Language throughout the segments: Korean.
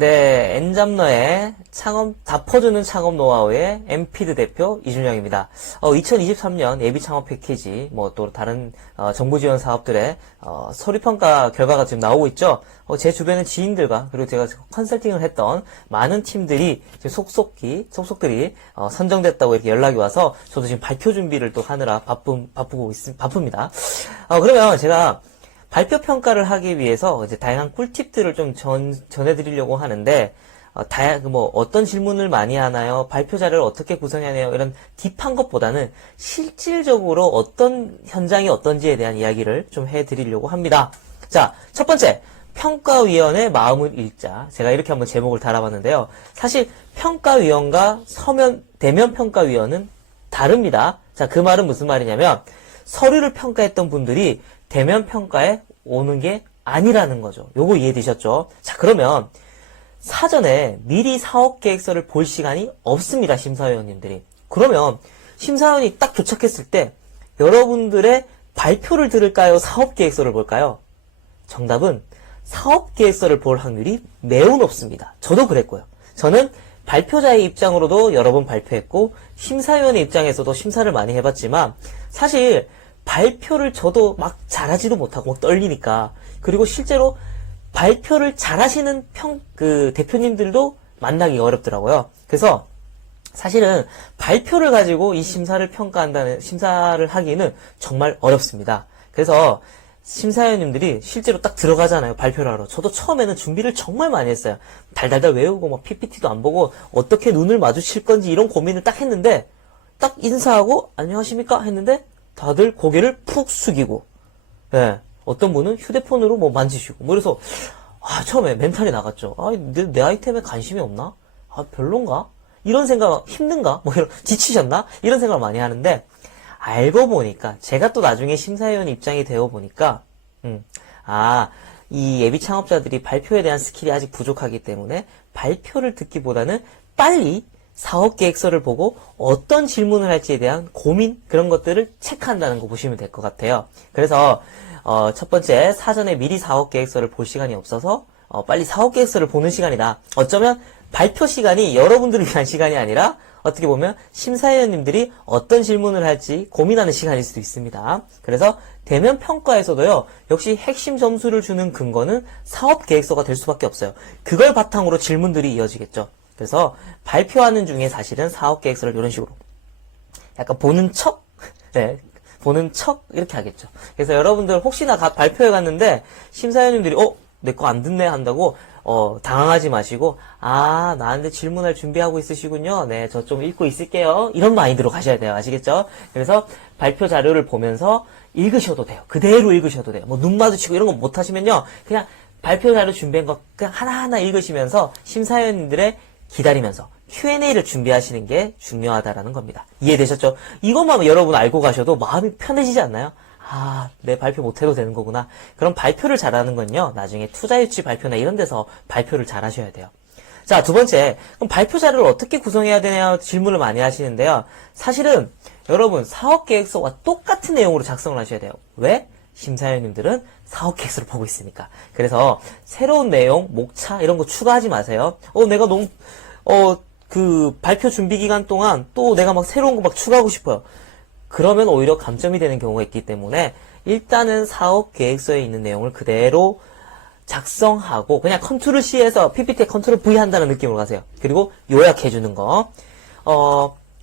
네, 엔잡러의 창업, 다 퍼주는 창업 노하우의 엠피드 대표 이준영입니다. 2023년 예비 창업 패키지, 또 다른 정부 지원 사업들의 서류평가 결과가 지금 나오고 있죠. 제 주변의 지인들과 그리고 제가 컨설팅을 했던 많은 팀들이 지금 속속들이 선정됐다고 이렇게 연락이 와서 저도 지금 발표 준비를 또 하느라 바쁩니다. 그러면 제가 발표 평가를 하기 위해서 이제 다양한 꿀팁들을 좀 전해드리려고 하는데, 어떤 질문을 많이 하나요? 발표 자료를 어떻게 구성해야 해요? 이런 딥한 것보다는 실질적으로 어떤 현장이 어떤지에 대한 이야기를 좀 해드리려고 합니다. 자, 첫 번째, 평가위원의 마음을 읽자. 제가 이렇게 한번 제목을 달아봤는데요. 사실 평가위원과 대면 평가위원은 다릅니다. 자, 그 말은 무슨 말이냐면, 서류를 평가했던 분들이 대면 평가에 오는 게 아니라는 거죠. 요거 이해되셨죠? 자, 그러면 사전에 미리 사업계획서를 볼 시간이 없습니다. 심사위원님들이. 그러면 심사위원이 딱 도착했을 때 여러분들의 발표를 들을까요? 사업계획서를 볼까요? 정답은 사업계획서를 볼 확률이 매우 높습니다. 저도 그랬고요. 저는 발표자의 입장으로도 여러 번 발표했고 심사위원의 입장에서도 심사를 많이 해봤지만 사실 발표를 저도 막 잘하지도 못하고 막 떨리니까, 그리고 실제로 발표를 잘하시는 대표님들도 만나기가 어렵더라고요. 그래서 사실은 발표를 가지고 이 심사를 하기는 정말 어렵습니다. 그래서 심사위원님들이 실제로 딱 들어가잖아요. 발표를 하러. 저도 처음에는 준비를 정말 많이 했어요. 달달달 외우고 PPT도 안 보고 어떻게 눈을 마주칠 건지 이런 고민을 딱 했는데, 딱 인사하고 안녕하십니까 했는데 다들 고개를 푹 숙이고, 어떤 분은 휴대폰으로 만지시고, 그래서, 처음에 멘탈이 나갔죠. 내 아이템에 관심이 없나? 별론가? 이런 생각, 힘든가? 지치셨나? 이런 생각을 많이 하는데, 알고 보니까, 제가 또 나중에 심사위원 입장이 되어 보니까, 이 예비 창업자들이 발표에 대한 스킬이 아직 부족하기 때문에, 발표를 듣기보다는 빨리 사업계획서를 보고 어떤 질문을 할지에 대한 고민, 그런 것들을 체크한다는 거 보시면 될 것 같아요. 그래서 첫 번째, 사전에 미리 사업계획서를 볼 시간이 없어서 빨리 사업계획서를 보는 시간이다. 어쩌면 발표 시간이 여러분들을 위한 시간이 아니라 어떻게 보면 심사위원님들이 어떤 질문을 할지 고민하는 시간일 수도 있습니다. 그래서 대면 평가에서도요, 역시 핵심 점수를 주는 근거는 사업계획서가 될 수밖에 없어요. 그걸 바탕으로 질문들이 이어지겠죠. 그래서 발표하는 중에 사실은 사업계획서를 이런 식으로 약간 보는 척? 보는 척 이렇게 하겠죠. 그래서 여러분들 혹시나 발표회 갔는데 심사위원님들이 내 거 안 듣네 한다고 당황하지 마시고, 나한테 질문할 준비하고 있으시군요. 네, 저 좀 읽고 있을게요. 이런 마인드로 가셔야 돼요. 아시겠죠? 그래서 발표 자료를 보면서 읽으셔도 돼요. 그대로 읽으셔도 돼요. 눈 마주치고 이런 거 못 하시면요, 그냥 발표 자료 준비한 거 그냥 하나하나 읽으시면서 심사위원님들의 기다리면서 Q&A를 준비하시는 게 중요하다라는 겁니다. 이해되셨죠? 이것만 여러분 알고 가셔도 마음이 편해지지 않나요? 내 발표 못해도 되는 거구나. 그럼 발표를 잘하는 건요, 나중에 투자유치 발표나 이런 데서 발표를 잘 하셔야 돼요. 자, 두 번째, 그럼 발표 자료를 어떻게 구성해야 되냐 질문을 많이 하시는데요. 사실은 여러분 사업계획서와 똑같은 내용으로 작성을 하셔야 돼요. 왜? 심사위원님들은 사업계획서를 보고 있으니까. 그래서 새로운 내용, 목차 이런 거 추가하지 마세요. 내가 너무 발표 준비 기간 동안 또 내가 막 새로운 거 막 추가하고 싶어요. 그러면 오히려 감점이 되는 경우가 있기 때문에 일단은 사업계획서에 있는 내용을 그대로 작성하고 그냥 컨트롤 C에서 PPT에 컨트롤 V 한다는 느낌으로 가세요. 그리고 요약해주는 거.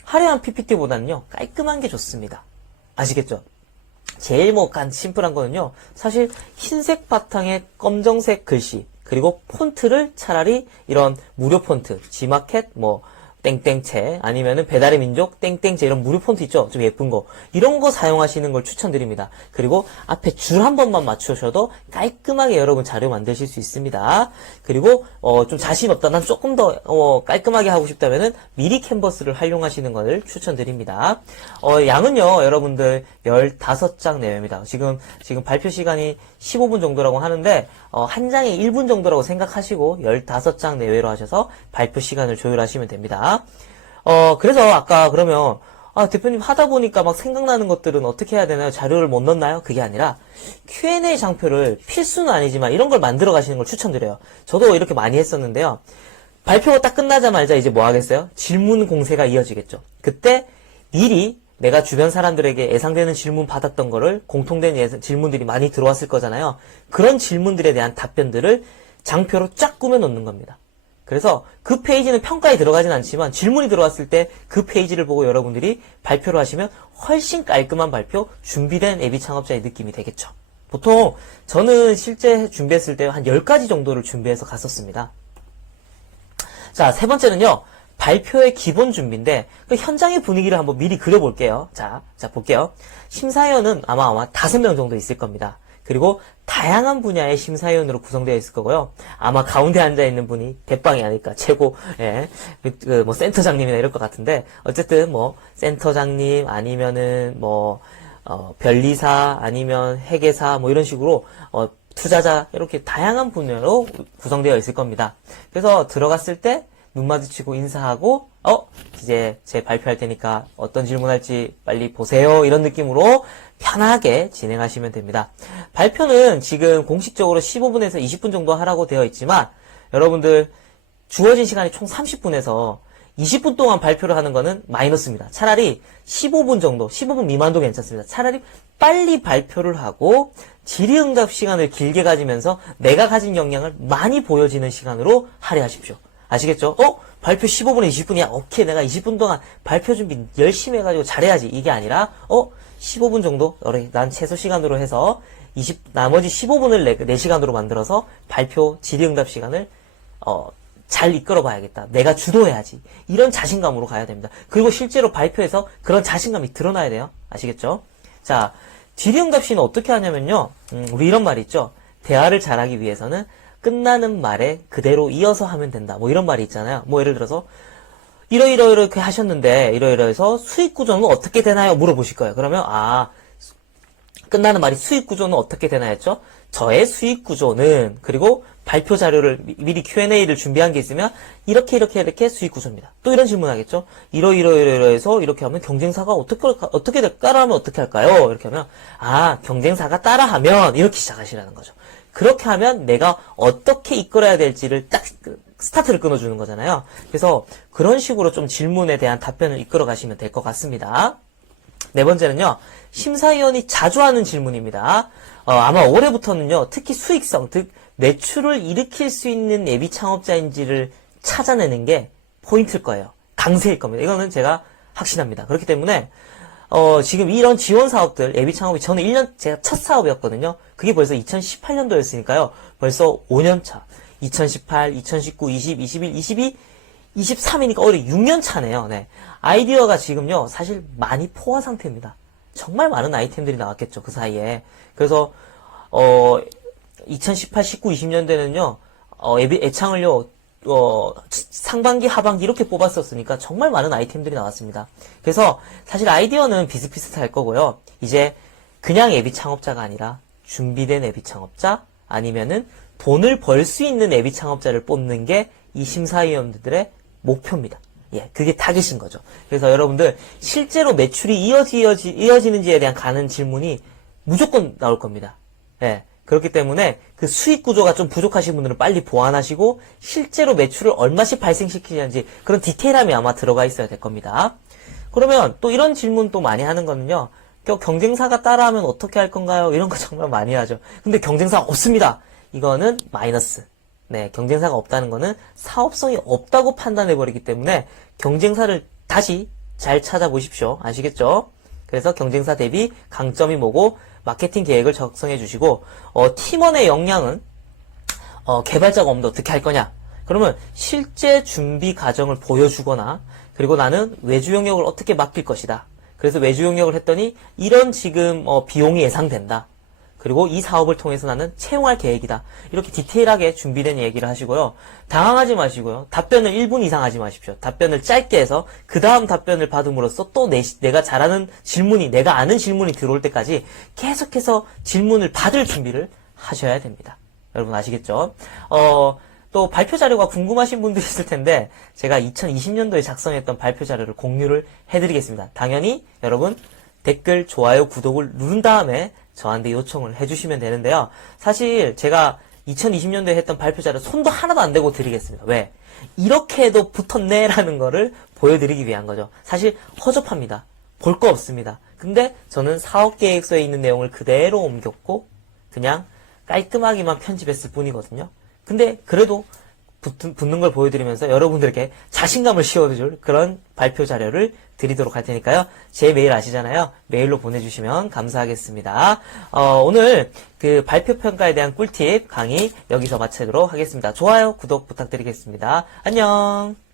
화려한 PPT보다는요, 깔끔한 게 좋습니다. 아시겠죠? 제일 심플한 거는요, 사실 흰색 바탕에 검정색 글씨, 그리고 폰트를 차라리 이런 무료 폰트, 지마켓, 땡땡채, 아니면은 배달의 민족, 땡땡채, 이런 무료 폰트 있죠? 좀 예쁜 거. 이런 거 사용하시는 걸 추천드립니다. 그리고 앞에 줄 한 번만 맞추셔도 깔끔하게 여러분 자료 만드실 수 있습니다. 그리고, 좀 자신 없다. 난 조금 더, 깔끔하게 하고 싶다면은 미리 캔버스를 활용하시는 것을 추천드립니다. 양은요, 여러분들 15장 내외입니다. 지금 발표 시간이 15분 정도라고 하는데, 한 장에 1분 정도라고 생각하시고 15장 내외로 하셔서 발표 시간을 조율하시면 됩니다. 그래서 아까 그러면 아, 대표님 하다 보니까 막 생각나는 것들은 어떻게 해야 되나요? 자료를 못 넣나요? 그게 아니라 Q&A 장표를 필수는 아니지만 이런 걸 만들어 가시는 걸 추천드려요. 저도 이렇게 많이 했었는데요. 발표가 딱 끝나자마자 이제 뭐 하겠어요? 질문 공세가 이어지겠죠. 그때 미리 내가 주변 사람들에게 예상되는 질문 받았던 거를 공통된 질문들이 많이 들어왔을 거잖아요. 그런 질문들에 대한 답변들을 장표로 쫙 꾸며 놓는 겁니다. 그래서 그 페이지는 평가에 들어가진 않지만 질문이 들어왔을 때 그 페이지를 보고 여러분들이 발표를 하시면 훨씬 깔끔한 발표, 준비된 앱이 창업자의 느낌이 되겠죠. 보통 저는 실제 준비했을 때 한 10가지 정도를 준비해서 갔었습니다. 자, 세 번째는요. 발표의 기본 준비인데 그 현장의 분위기를 한번 미리 그려볼게요. 자 볼게요. 심사위원은 아마 5명 정도 있을 겁니다. 그리고 다양한 분야의 심사위원으로 구성되어 있을 거고요. 아마 가운데 앉아있는 분이 대빵이 아닐까. 최고, 예. 뭐, 센터장님이나 이럴 것 같은데, 어쨌든 뭐, 센터장님, 아니면은 뭐, 변리사, 아니면 회계사, 뭐 이런 식으로, 투자자, 이렇게 다양한 분야로 구성되어 있을 겁니다. 그래서 들어갔을 때, 눈 마주치고 인사하고, 이제 제 발표할 테니까 어떤 질문할지 빨리 보세요. 이런 느낌으로 편하게 진행하시면 됩니다. 발표는 지금 공식적으로 15분에서 20분 정도 하라고 되어 있지만, 여러분들 주어진 시간이 총 30분에서 20분 동안 발표를 하는 거는 마이너스입니다. 차라리 15분 정도, 15분 미만도 괜찮습니다. 차라리 빨리 발표를 하고 질의응답 시간을 길게 가지면서 내가 가진 역량을 많이 보여지는 시간으로 할애하십시오. 아시겠죠? 발표 15분에 20분이야. 오케이, 내가 20분 동안 발표 준비 열심히 해가지고 잘해야지. 이게 아니라, 15분 정도? 난 최소 시간으로 해서, 나머지 15분을 내 시간으로 만들어서 발표 질의응답 시간을, 잘 이끌어 봐야겠다. 내가 주도해야지. 이런 자신감으로 가야 됩니다. 그리고 실제로 발표에서 그런 자신감이 드러나야 돼요. 아시겠죠? 자, 질의응답 시는 어떻게 하냐면요. 우리 이런 말 있죠? 대화를 잘하기 위해서는 끝나는 말에 그대로 이어서 하면 된다. 뭐 이런 말이 있잖아요. 뭐 예를 들어서 이렇게 하셨는데 이러이러해서 수익 구조는 어떻게 되나요? 물어보실 거예요. 그러면 끝나는 말이 수익 구조는 어떻게 되나 했죠? 저의 수익 구조는 그리고 발표 자료를 미리 Q&A를 준비한 게 있으면 이렇게 수익 구조입니다. 또 이런 질문 하겠죠? 이러해서 이렇게 하면 경쟁사가 따라하면 어떻게 할까요? 이렇게 하면 경쟁사가 따라하면 이렇게 시작하시라는 거죠. 그렇게 하면 내가 어떻게 이끌어야 될지를 딱 스타트를 끊어주는 거잖아요. 그래서 그런 식으로 좀 질문에 대한 답변을 이끌어 가시면 될 것 같습니다. 네 번째는요. 심사위원이 자주 하는 질문입니다. 아마 올해부터는요. 특히 수익성, 즉 매출을 일으킬 수 있는 앱이 창업자인지를 찾아내는 게 포인트일 거예요. 강세일 겁니다. 이거는 제가 확신합니다. 그렇기 때문에 지금 이런 지원 사업들, 앱이 창업이 저는 1년 제가 첫 사업이었거든요. 그게 벌써 2018년도였으니까요. 벌써 5년 차. 2018, 2019, 20, 21, 22, 23이니까 올해 6년 차네요. 네. 아이디어가 지금요. 사실 많이 포화 상태입니다. 정말 많은 아이템들이 나왔겠죠. 그 사이에. 그래서 2018, 19, 20년대는요. 애창을요. 상반기, 하반기 이렇게 뽑았었으니까 정말 많은 아이템들이 나왔습니다. 그래서 사실 아이디어는 비슷비슷할 거고요. 이제 그냥 앱이 창업자가 아니라 준비된 앱이 창업자 아니면은 돈을 벌 수 있는 앱이 창업자를 뽑는 게 이 심사위원들의 목표입니다. 예, 그게 타겟인 거죠. 그래서 여러분들 실제로 매출이 이어지는지에 대한 가는 질문이 무조건 나올 겁니다. 예. 그렇기 때문에 그 수익 구조가 좀 부족하신 분들은 빨리 보완하시고 실제로 매출을 얼마씩 발생시키는지 그런 디테일함이 아마 들어가 있어야 될 겁니다. 그러면 또 이런 질문 또 많이 하는 거는요. 경쟁사가 따라하면 어떻게 할 건가요? 이런 거 정말 많이 하죠. 근데 경쟁사가 없습니다. 이거는 마이너스. 네, 경쟁사가 없다는 거는 사업성이 없다고 판단해버리기 때문에 경쟁사를 다시 잘 찾아보십시오. 아시겠죠? 그래서 경쟁사 대비 강점이 뭐고 마케팅 계획을 작성해 주시고 팀원의 역량은 개발자가 없는데 어떻게 할 거냐? 그러면 실제 준비 과정을 보여주거나 그리고 나는 외주 영역을 어떻게 맡길 것이다. 그래서 외주 영역을 했더니 이런 지금 비용이 예상된다. 그리고 이 사업을 통해서 나는 채용할 계획이다. 이렇게 디테일하게 준비된 얘기를 하시고요. 당황하지 마시고요. 답변을 1분 이상 하지 마십시오. 답변을 짧게 해서 그 다음 답변을 받음으로써 또 내가 잘하는 질문이 내가 아는 질문이 들어올 때까지 계속해서 질문을 받을 준비를 하셔야 됩니다. 여러분 아시겠죠? 또 또 발표 자료가 궁금하신 분도 있을 텐데 제가 2020년도에 작성했던 발표 자료를 공유를 해드리겠습니다. 당연히 여러분 댓글, 좋아요, 구독을 누른 다음에 저한테 요청을 해주시면 되는데요. 사실 제가 2020년도에 했던 발표 자료 손도 하나도 안 대고 드리겠습니다. 왜? 이렇게 해도 붙었네 라는 거를 보여드리기 위한 거죠. 사실 허접합니다. 볼 거 없습니다. 근데 저는 사업계획서에 있는 내용을 그대로 옮겼고 그냥 깔끔하게만 편집했을 뿐이거든요. 근데 그래도 붙는 걸 보여드리면서 여러분들에게 자신감을 씌워줄 그런 발표 자료를 드리도록 할 테니까요. 제 메일 아시잖아요. 메일로 보내주시면 감사하겠습니다. 오늘 그 발표 평가에 대한 꿀팁 강의 여기서 마치도록 하겠습니다. 좋아요, 구독 부탁드리겠습니다. 안녕.